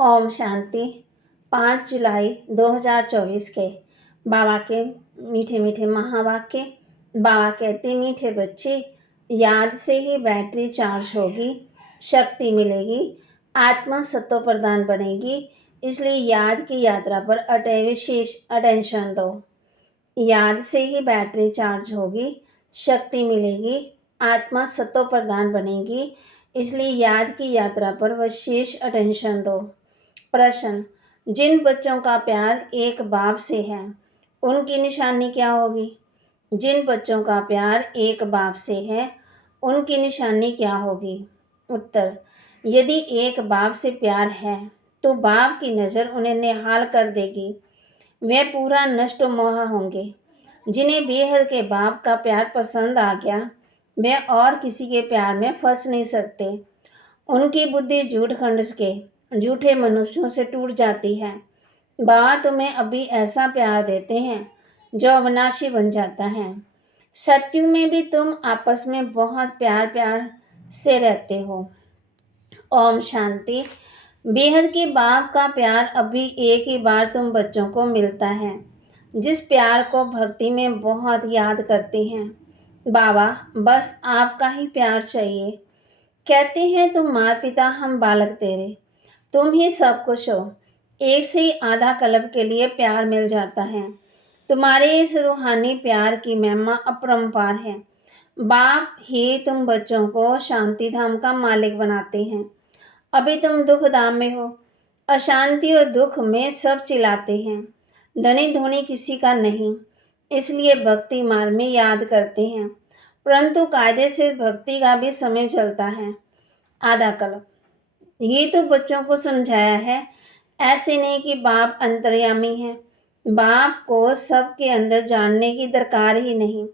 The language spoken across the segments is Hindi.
ओम शांति। 5 जुलाई 2024 के बाबा के मीठे मीठे महावाक्य। बाबा कहते, मीठे बच्चे, याद से ही बैटरी चार्ज होगी, शक्ति मिलेगी, आत्मा सत्व प्रदान बनेगी। इसलिए याद की यात्रा पर विशेष अटेंशन दो। याद से ही बैटरी चार्ज होगी, शक्ति मिलेगी, आत्मा सत्व प्रदान बनेगी। इसलिए याद की यात्रा पर विशेष अटेंशन दो। प्रश्न, जिन बच्चों का प्यार एक बाप से है उनकी निशानी क्या होगी? जिन बच्चों का प्यार एक बाप से है उनकी निशानी क्या होगी? उत्तर, यदि एक बाप से प्यार है तो बाप की नज़र उन्हें निहाल कर देगी। वे पूरा नष्ट मोह होंगे। जिन्हें बेहद के बाप का प्यार पसंद आ गया वे और किसी के प्यार में फंस नहीं सकते। उनकी बुद्धि झूठ खंड के झूठे मनुष्यों से टूट जाती है। बाबा तुम्हें अभी ऐसा प्यार देते हैं जो अविनाशी बन जाता है। सत्युग में भी तुम आपस में बहुत प्यार से रहते हो। ओम शांति। बेहद के बाप का प्यार अभी एक ही बार तुम बच्चों को मिलता है, जिस प्यार को भक्ति में बहुत याद करते हैं। बाबा, बस आपका ही प्यार चाहिए। कहते हैं तुम माता पिता, हम बालक तेरे, तुम ही सब कुछ हो। एक से ही आधा कल्प के लिए प्यार मिल जाता है। तुम्हारे इस रूहानी प्यार की महिमा अपरंपार है। बाप ही तुम बच्चों को शांति धाम का मालिक बनाते हैं। अभी तुम दुख धाम में हो। अशांति और दुख में सब चिल्लाते हैं। धनी धोनी किसी का नहीं, इसलिए भक्ति मार्ग में याद करते हैं। परंतु कायदे से भक्ति का भी समय चलता है, आधा कल्प। ये तो बच्चों को समझाया है, ऐसे नहीं कि बाप अंतर्यामी है। बाप को सबके अंदर जानने की दरकार ही नहीं।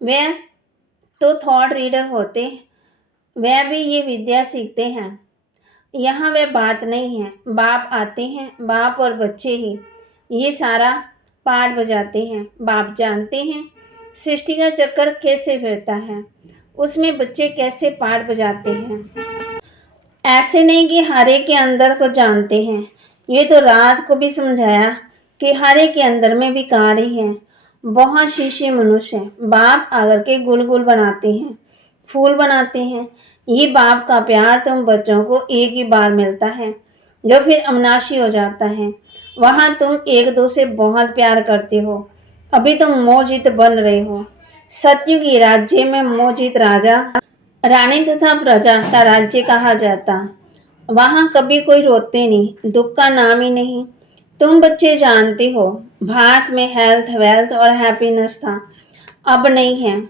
वे तो थॉट रीडर होते, वे भी ये विद्या सीखते हैं। यहाँ वे बात नहीं है। बाप आते हैं, बाप और बच्चे ही ये सारा पाठ बजाते हैं। बाप जानते हैं सृष्टि का चक्कर कैसे फिरता है, उसमें बच्चे कैसे पाठ बजाते हैं। ऐसे नहीं कि हरे के अंदर को जानते हैं। ये तो रात को भी समझाया कि हरे के अंदर में विकार ही है। बहुत शीशे मनुष्य हैं। बाप आकर के गुल बनाते हैं, फूल बनाते हैं। ये बाप का प्यार तुम बच्चों को एक ही बार मिलता है, जो फिर अविनाशी हो जाता है। वहाँ तुम एक दो से बहुत प्यार करते हो। अभी तुम मोहजित बन रहे हो। सतयुगी राज्य में मोहजित राजा रानी तथा प्रजा का राज्य कहा जाता। वहाँ कभी कोई रोते नहीं, दुख का नाम ही नहीं। तुम बच्चे जानते हो भारत में हेल्थ, वेल्थ और हैप्पीनेस था, अब नहीं है,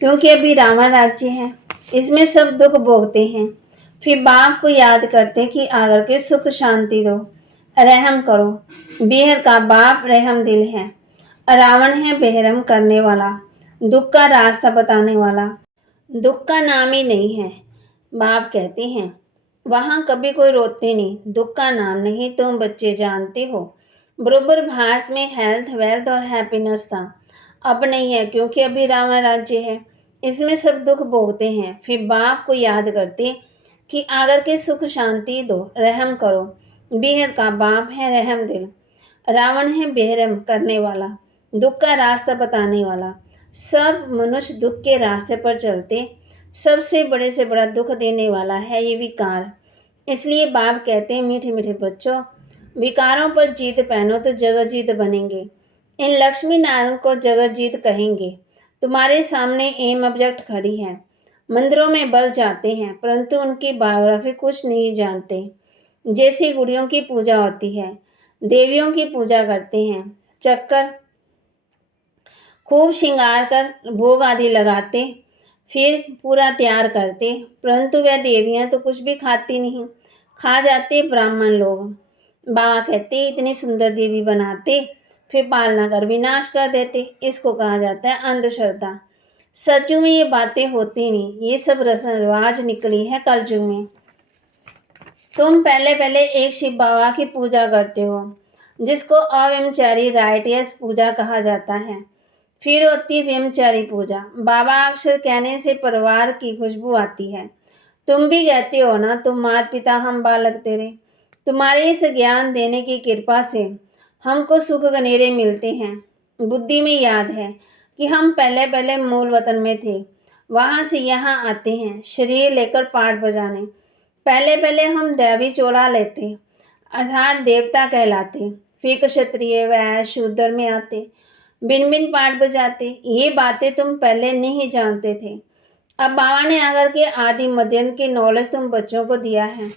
क्योंकि अभी रावण राज्य है। इसमें सब दुख भोगते हैं। फिर बाप को याद करते कि आकर के सुख शांति दो, रहम करो। बेहद का बाप रहम दिल है। रावण है बेरहम करने वाला, दुख का रास्ता बताने वाला। दुख का नाम ही नहीं है। बाप कहते हैं वहाँ कभी कोई रोते नहीं, दुख का नाम नहीं। तुम बच्चे जानते हो बरोबर भारत में हेल्थ, वेल्थ और हैप्पीनेस था, अब नहीं है, क्योंकि अभी रावण राज्य है। इसमें सब दुख भोगते हैं। फिर बाप को याद करते कि आगर के सुख शांति दो, रहम करो। बेहद का बाप है रहम दिल। रावण है बेरहम करने वाला, दुख का रास्ता बताने वाला। सब मनुष्य दुख के रास्ते पर चलते, सबसे बड़े से बड़ा दुख देने वाला है ये विकार। इसलिए बाप कहते हैं, मीठे मीठे बच्चों, विकारों पर जीत पहनो तो जगत जीत बनेंगे। इन लक्ष्मी नारायण को जगत जीत कहेंगे। तुम्हारे सामने एम ऑब्जेक्ट खड़ी है। मंदिरों में बल जाते हैं, परंतु उनकी बायोग्राफी कुछ नहीं जानते। जैसी गुड़ियों की पूजा होती है, देवियों की पूजा करते हैं, चक्कर खूब श्रृंगार कर भोग आदि लगाते, फिर पूरा तैयार करते, परंतु वह देवियां तो कुछ भी खाती नहीं, खा जाते ब्राह्मण लोग। बाबा कहते इतनी सुंदर देवी बनाते, फिर पालना कर विनाश कर देते। इसको कहा जाता है अंधश्रद्धा। सचयुग में ये बातें होती नहीं, ये सब रस्म रिवाज निकली है कलयुग में। तुम पहले एक शिव बाबा की पूजा करते हो, जिसको अव्यभिचारी राइटियस पूजा कहा जाता है। फिर होती व्यभिचारी पूजा। बाबा अक्षर कहने से परिवार की खुशबू आती है। तुम भी कहते हो ना, तुम माता पिता, हम बालक तेरे, तुम्हारे इस ज्ञान देने की कृपा से हमको सुख गनेरे मिलते हैं। बुद्धि में याद है कि हम पहले पहले मूल वतन में थे, वहाँ से यहाँ आते हैं शरीर लेकर पाठ बजाने। पहले पहले हम दैवी चोला लेते अर्थात देवता कहलाते, फिर क्षत्रिय वैश्य शूद्र में आते, बिन बिन पाठ बजाते। ये बातें तुम पहले नहीं जानते थे। अब बाबा ने आकर के आदि मध्यंत की नॉलेज तुम बच्चों को दिया है,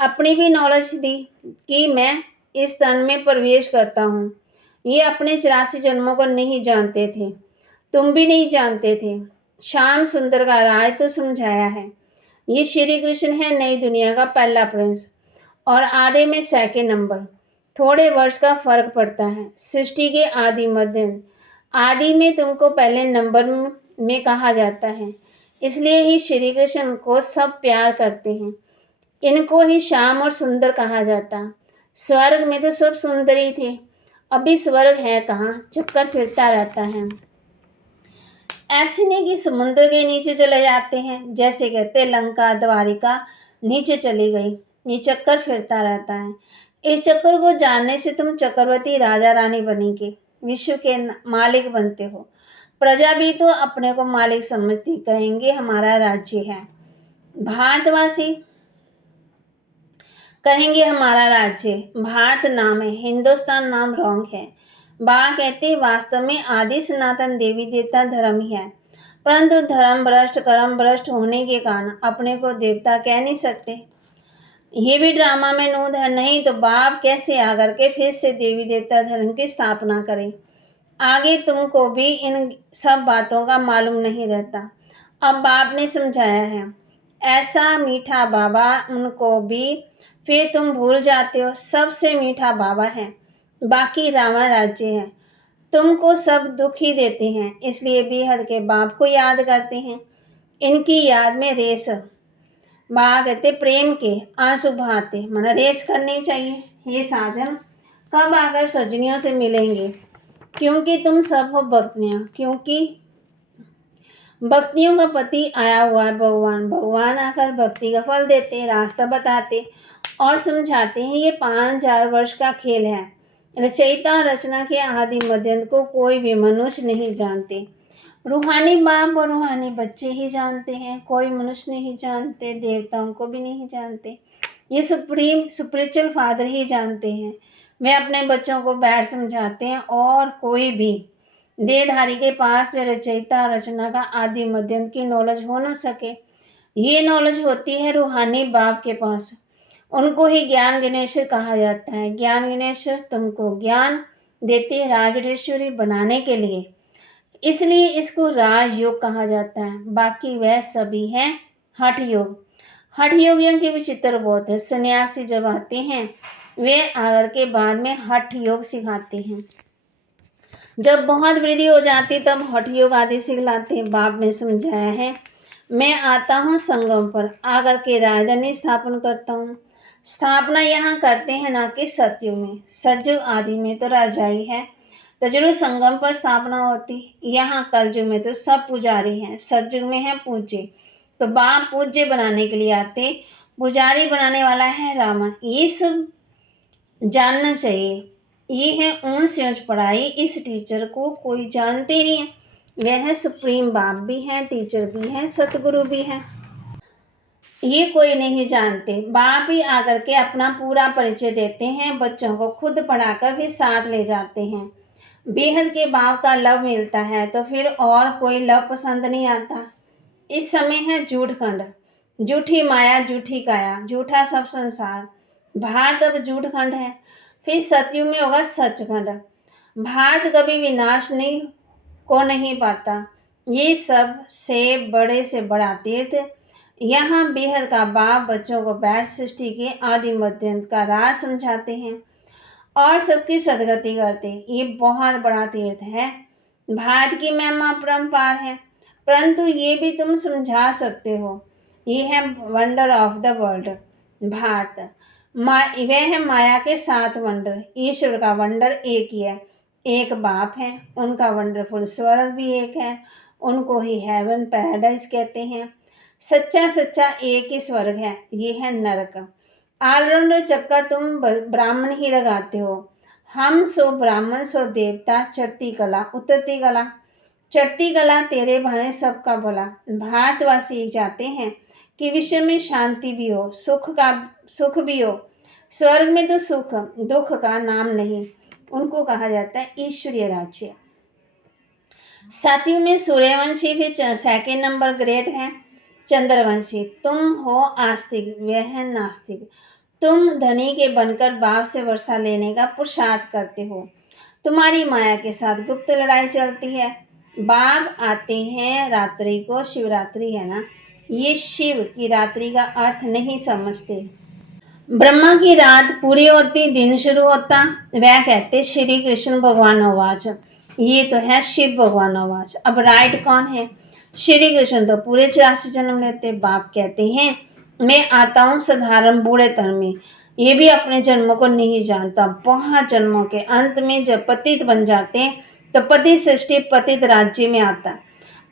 अपनी भी नॉलेज दी कि मैं इस तन में प्रवेश करता हूँ। ये अपने 84 जन्मों को नहीं जानते थे, तुम भी नहीं जानते थे। श्याम सुंदर का राज तो समझाया है। ये श्री कृष्ण है नई दुनिया का पहला प्रिंस और आधे में सेकंड नंबर। थोड़े वर्ष का फर्क पड़ता है। सृष्टि के आदि मध्यंत आदि में तुमको पहले नंबर में कहा जाता है, इसलिए ही श्री कृष्ण को सब प्यार करते हैं। इनको ही श्याम और सुंदर कहा जाता। स्वर्ग में तो सब सुंदर ही थे, अभी स्वर्ग है कहाँ, चक्कर फिरता रहता है। ऐसे नहीं कि समुद्र के नीचे चले जाते हैं, जैसे कहते लंका द्वारिका नीचे चली गई, ये चक्कर फिरता रहता है। इस चक्कर को जानने से तुम चक्रवर्ती राजा रानी बनेंगे, विश्व के मालिक बनते हो। प्रजा भी तो अपने को मालिक समझती, कहेंगे हमारा राज्य है। भारतवासी कहेंगे हमारा राज्य, भारत नाम है, हिंदुस्तान नाम रॉन्ग है। बाबा कहते वास्तव में आदि सनातन देवी देवता धर्म ही है, परंतु धर्म भ्रष्ट कर्म भ्रष्ट होने के कारण अपने को देवता कह नहीं सकते। ये भी ड्रामा में नूद है, नहीं तो बाप कैसे आकर के फिर से देवी देवता धर्म की स्थापना करें। आगे तुमको भी इन सब बातों का मालूम नहीं रहता, अब बाप ने समझाया है। ऐसा मीठा बाबा उनको भी फिर तुम भूल जाते हो। सबसे मीठा बाबा है, बाकी रावण राज्य है। तुमको सब दुख ही देते हैं, इसलिए बेहद के बाप को याद करते हैं। इनकी याद में रेस बाबा कहते प्रेम के आंसू बहाते, माना रेस करनी चाहिए। ये साजन कब आकर सजनियों से मिलेंगे, क्योंकि तुम सब हो भक्तियाँ, क्योंकि भक्तियों का पति आया हुआ है भगवान। भगवान आकर भक्ति का फल देते, रास्ता बताते और समझाते हैं। ये 5000 वर्ष का खेल है। रचयिता रचना के आदि मध्यंत को कोई भी मनुष्य नहीं जानते। रूहानी बाप और रूहानी बच्चे ही जानते हैं, कोई मनुष्य नहीं जानते, देवताओं को भी नहीं जानते। ये सुप्रीम स्पिरिचुअल फादर ही जानते हैं। वे अपने बच्चों को बैठ समझाते हैं और कोई भी देहधारी के पास वे रचयिता रचना का आदि मध्यंत की नॉलेज हो न सके। ये नॉलेज होती है रूहानी बाप के पास, उनको ही ज्ञान गणेश कहा जाता है। ज्ञान गणेश तुमको ज्ञान देते राजरेश्वरी बनाने के लिए, इसलिए इसको राजयोग कहा जाता है। बाकी वह सभी हैं हठ योग। हठ योगियों के विचित्र बहुत है। सन्यासी जब आते हैं वे आकर के बाद में हठ योग सिखाते हैं। जब बहुत वृद्धि हो जाती तब हठ योग आदि सिखलाते हैं। बाप ने समझाया है, मैं आता हूँ संगम पर, आकर के राजधानी स्थापन करता हूँ। स्थापना यहाँ करते हैं ना कि सतयुग में। सतयुग आदि में तो राजाई है, तो जरूर संगम पर स्थापना होती। यहाँ कलयुग में तो सब पुजारी हैं, सतयुग में है पूज्य। तो बाप पूज्य बनाने के लिए आते, पुजारी बनाने वाला है रावण। ये सब जानना चाहिए। ये है ऊंच से ऊंच पढ़ाई, इस टीचर को कोई जानते नहीं है। वह सुप्रीम बाप भी हैं, टीचर भी हैं, सतगुरु भी हैं, ये कोई नहीं जानते। बाप ही आकर के अपना पूरा परिचय देते हैं, बच्चों को खुद पढ़ाकर फिर साथ ले जाते हैं। बेहद के बाप का लव मिलता है तो फिर और कोई लव पसंद नहीं आता। इस समय है झूठ खंड, झूठी माया, झूठी काया, झूठा सब संसार। भारत अब झूठ खंड है, फिर सतयुग में होगा सचखंड। भारत कभी विनाश नहीं को नहीं पाता। ये सब से बड़े से बड़ा तीर्थ, यहाँ बेहद का बाप बच्चों को बैठ सृष्टि के आदि मध्यंत का राज समझाते हैं और सबकी सदगति करते हैं। ये बहुत बड़ा तीर्थ है। भारत की महिमा परम्पार है, परंतु ये भी तुम समझा सकते हो। ये है wonder of the world Bharat. वह है माया के 7 वंडर। ईश्वर का वंडर एक ही है, एक बाप है, उनका वंडरफुल स्वर्ग भी एक है, उनको ही हेवन पैराडाइज कहते हैं। सच्चा सच्चा एक ही स्वर्ग है, ये है नरक। ऑलराउंडर चक्कर तुम ब्राह्मण ही लगाते हो। हम सो ब्राह्मण सो देवता, चढ़ती कला उतरती कला। चढ़ती कला तेरे भाने सबका भला। भारतवासी चाहते हैं कि विश्व में शांति भी हो, सुख भी हो। स्वर्ग में तो सुख दुख का नाम नहीं, उनको कहा जाता है ईश्वरीय राज्य। साथियों में सूर्यवंशी भी सेकेंड नंबर ग्रेड है। चंद्रवंशी, तुम हो आस्तिक, वह है नास्तिक। तुम धनी के बनकर बाप से वर्षा लेने का पुरुषार्थ करते हो। तुम्हारी माया के साथ गुप्त लड़ाई चलती है। बाप आते हैं रात्रि को, शिवरात्रि है ना, ये शिव की रात्रि का अर्थ नहीं समझते। ब्रह्मा की रात पूरी होती, दिन शुरू होता, वह कहते श्री कृष्ण भगवान आवाज। ये तो है शिव भगवान आवाज। अब राइट कौन है? श्री कृष्ण तो पूरे 84 जन्म लेते। बाप कहते हैं मैं आता हूँ साधारण बूढ़े तन में, ये भी अपने जन्मों को नहीं जानता। बहुत जन्मों के अंत में जब पतित बन जाते हैं तो पति सृष्टि पतित राज्य में आता।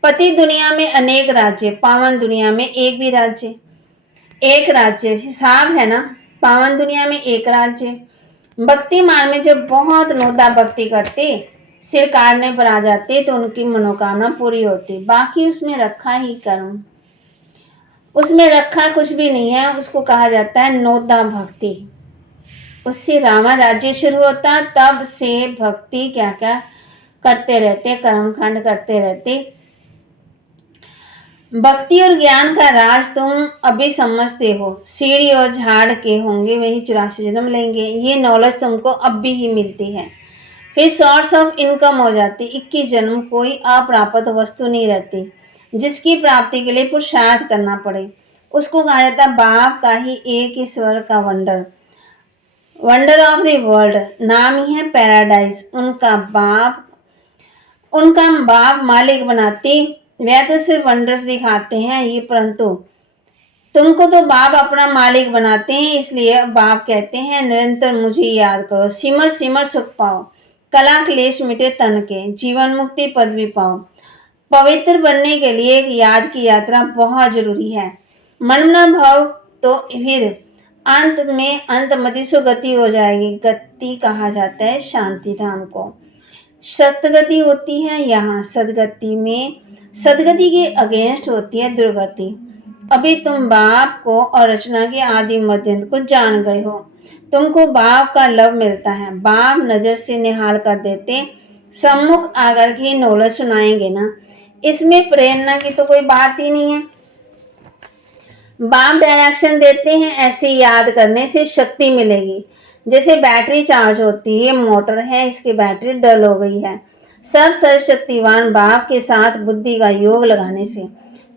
पति दुनिया में अनेक राज्य, पावन दुनिया में एक भी राज्य। एक राज्य हिसाब है ना, पावन दुनिया में एक राज्य। भक्ति मार्ग में जब बहुत नोदा भक्ति करते, सिर काटने पर आ जाते तो उनकी मनोकामना पूरी होती। बाकी उसमें रखा ही कर्म, उसमें रखा कुछ भी नहीं है, उसको कहा जाता है नोदा भक्ति। उससे रावण राज्य शुरू होता, तब से भक्ति क्या क्या करते रहते, कर्मकांड करते रहते। भक्ति और ज्ञान का राज तुम अभी समझते हो। सीढ़ी और झाड़ के होंगे वही 84 जन्म लेंगे, ये नॉलेज तुमको अब भी ही मिलती है। फिर सोर्स ऑफ इनकम हो जाती। 21 जन्म कोई अप्राप्त वस्तु नहीं रहती जिसकी प्राप्ति के लिए पुरुषार्थ करना पड़े। उसको कहा जाता है बाप का ही एक ईश्वर का wonder, wonder of the world. नाम ही है पैराडाइज। उनका बाप मालिक बनाते, वह तो सिर्फ वंडर्स दिखाते हैं ये, परंतु तुमको तो बाप अपना मालिक बनाते हैं। इसलिए बाप कहते हैं निरंतर मुझे याद करो, सिमर सिमर सुख पाओ, कला क्लेश मिटे तन के, जीवन मुक्ति पदवी पाओ। पवित्र बनने के लिए एक याद की यात्रा बहुत जरूरी है। मन न भाव तो फिर अंत में अंतमति सुगति हो जाएगी। गति कहा जाता है शांति धाम को। सतगति होती है यहाँ, सदगति के अगेंस्ट होती है दुर्गति। अभी तुम बाप को और रचना के आदि मध्यंत को जान गए हो। तुमको बाप का लव मिलता है। बाप नजर से निहाल कर देते, सम्मुख आकर के नॉलेज सुनाएंगे ना, इसमें प्रेरणा की तो कोई बात ही नहीं है। बाप डायरेक्शन देते हैं, ऐसे याद करने से शक्ति मिलेगी। जैसे बैटरी चार्ज होती है, मोटर है, इसकी बैटरी डल हो गई है। सब सर्वशक्तिवान बाप के साथ बुद्धि का योग लगाने से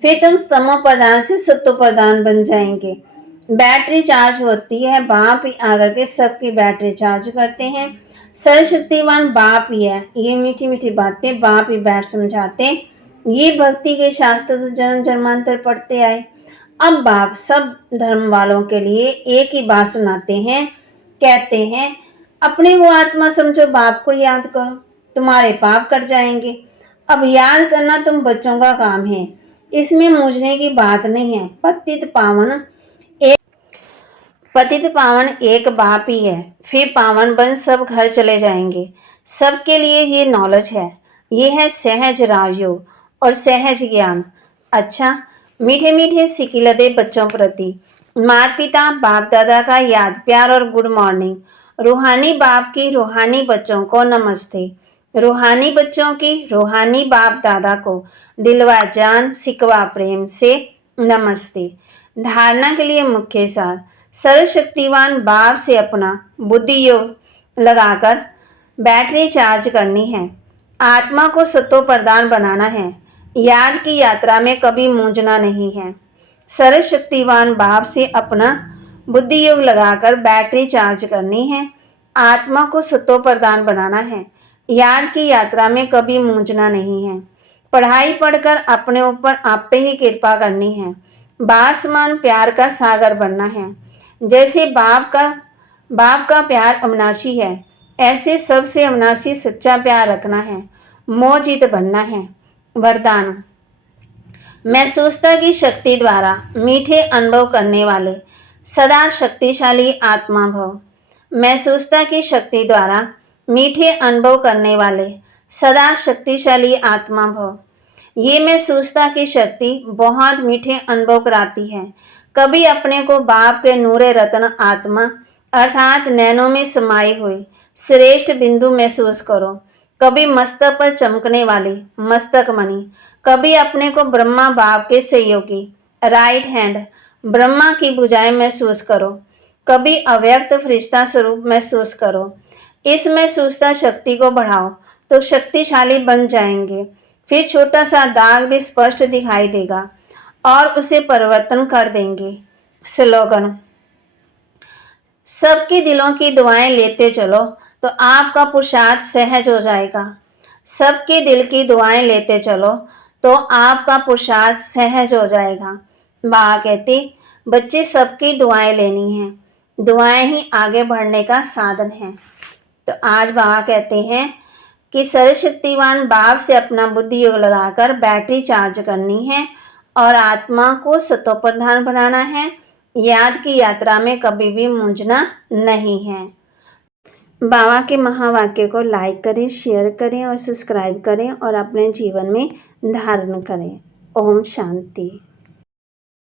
फिर तुम स्तमो प्रधान से सत्व प्रधान बन जाएंगे। बैटरी चार्ज होती है, बाप ही आकर के सबकी बैटरी चार्ज करते हैं। सर्वशक्तिवान बाप ही है। ये मीठी मीठी बातें बाप ही बैठ समझाते। ये भक्ति के शास्त्र तो जन्म जन्मांतर पढ़ते आए। अब बाप सब धर्म वालों के लिए एक ही बात सुनाते हैं, कहते हैं अपने को आत्मा समझो, बाप को याद करो, तुम्हारे पाप कट जाएंगे। अब याद करना तुम बच्चों का काम है, इसमें मूझने की बात नहीं है। पतित पावन एक बाप ही है, फिर पावन बन सब घर चले जाएंगे। सबके लिए ये नॉलेज है। ये है सहज राजयोग और सहज ज्ञान। अच्छा, मीठे मीठे सिकिलते बच्चों प्रति माता पिता बाप दादा का याद प्यार और गुड मॉर्निंग। रूहानी बाप की रूहानी बच्चों को नमस्ते। रूहानी बच्चों की रूहानी बाप दादा को दिलवा जान सिकवा प्रेम से नमस्ते। धारणा के लिए मुख्य सार, सर्वशक्तिवान बाप से अपना बुद्धि योग लगाकर बैटरी चार्ज करनी है। आत्मा को सत्व प्रदान बनाना है। याद की यात्रा में कभी मूंझना नहीं है। सर्वशक्तिवान बाप से अपना बुद्धि योग लगाकर बैटरी चार्ज करनी है। आत्मा को सत्व प्रदान बनाना है। याद की यात्रा में कभी मूंझना नहीं है। पढ़ाई पढ़कर अपने ऊपर आप पे ही कृपा करनी है। बासमान प्यार का सागर बनना है। जैसे बाप का प्यार अविनाशी है, ऐसे सबसे अविनाशी सच्चा प्यार रखना है। मोहजित बनना है। वरदान, महसूसता की शक्ति द्वारा मीठे अनुभव करने वाले, सदा शक्तिशाली आत्मा भव। महसूसता की शक्ति द्वारा मीठे अनुभव करने वाले सदा शक्तिशाली आत्मा भव। ये महसूसता की शक्ति बहुत मीठे अनुभव कराती है। कभी अपने को बाप के नूरे रत्न आत्मा अर्थात नैनों में समाई हुई श्रेष्ठ बिंदु महसूस करो। कभी मस्तक पर चमकने वाली मस्तक मणि, कभी अपने को ब्रह्मा बाप के सहयोगी राइट हैंड ब्रह्मा की भुजाएं महसूस करो। कभी अव्यक्त फरिश्ता स्वरूप महसूस करो। इस महसूसता शक्ति को बढ़ाओ तो शक्तिशाली बन जाएंगे। फिर छोटा सा दाग भी स्पष्ट दिखाई देगा और उसे परिवर्तन कर देंगे। स्लोगन, सबके दिलों की दुआएं लेते चलो तो आपका पुरुषार्थ सहज हो जाएगा। सबके दिल की दुआएं लेते चलो तो आपका पुरुषार्थ सहज हो जाएगा। बाबा कहते बच्चे सबकी दुआएं लेनी हैं, दुआएं ही आगे बढ़ने का साधन है। तो आज बाबा कहते हैं कि सर्वशक्तिवान बाप से अपना बुद्धि योग लगाकर बैटरी चार्ज करनी है और आत्मा को सतो प्रधान बनाना है। याद की यात्रा में कभी भी मूंझना नहीं है। बाबा के महावाक्य को लाइक करें, शेयर करें और सब्सक्राइब करें और अपने जीवन में धारण करें। ओम शांति।